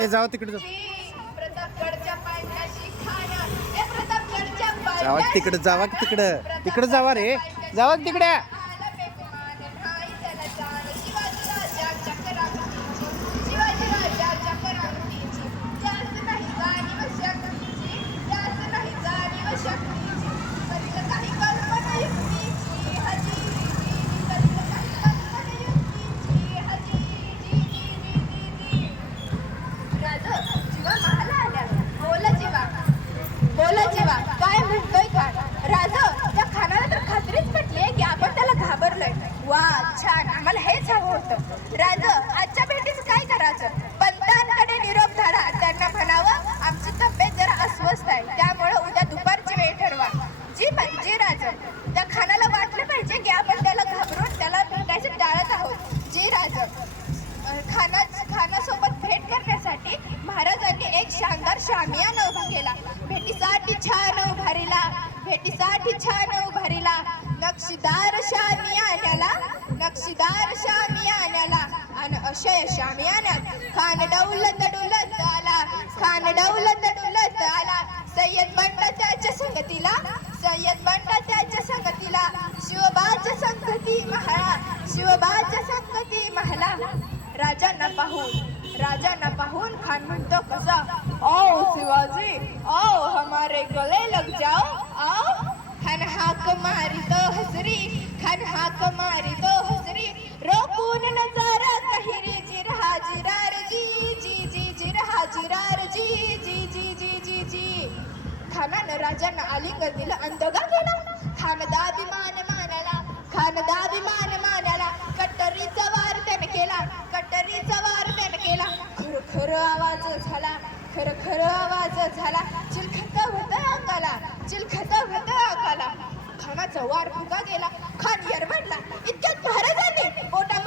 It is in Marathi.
ए जावा तिकडे जाऊ. जावा की तिकडे, जावा की तिकडं, तिकडे जावा रे, जावा की तिकडे. बोला जेवा काय म्हणतोय खान राजा. त्या खानाला तर खात्रीच पटली की आपण त्याला घाबरलोय. वा छान, आम्हाला हेच हवं होतं. राजा आजच्या भेटीचं काय करायचं? पंतांकडे निरोप धाडा, त्यांना म्हणावं आमची तब्येत जरा अस्वस्थ आहे, त्यामुळे उद्या दुपारची वेळ ठरवा. जी राजा. त्या खानाला वाटलं पाहिजे की आपण त्याला घाबरून त्याला भेटायचं टाळत आहोत. जी राजा. खानासोबत भेट करण्यासाठी महाराजांनी एक शानदार शामियाना उभा केला. भेटीसाठी छान उभारीला, भेटीसाठी छान उभारीला. नक्षीदार शामियान्याला, नक्षीदार शामियान्याला आणि अशय शामियान्यात खान डौलत डुलत आला, खान डौलत डुलत आला. सय्यद बंडा त्याच्या संगतीला, सय्यद बंडा त्याच्या संगतीला. शिवबाच्या संगती महला, शिवबाच्या संगती महला. राजांना पाहून खान म्हणतो कसा, आओ शिवाजी, आओ हमारे गले लग जाओ, आओ. खान हाक मारी तो हसरी, खान हाक मारी तो हसरी. रोकून नजारा कहिरी जिरहा जिरार जी जी जी जिरहा जिरार जी जी जी जी जी जी. खानानं राजांना आलिंगन दिलं आणि दगा केला. खानदाभिमान मानाला, खानदाभिमान मानाला. कट्टरीचा वार त्याने केला, कट्टरीचा वार त्याने केला. खरं खरं आवाज झाला, खरं खरं आवाज झाला. चिलखत होतं अंगाला, चिलखत होतं अंगाला. खानाचा वार फुगा गेला. खान यरबडला. इतक्यात महाराजांनी पोटा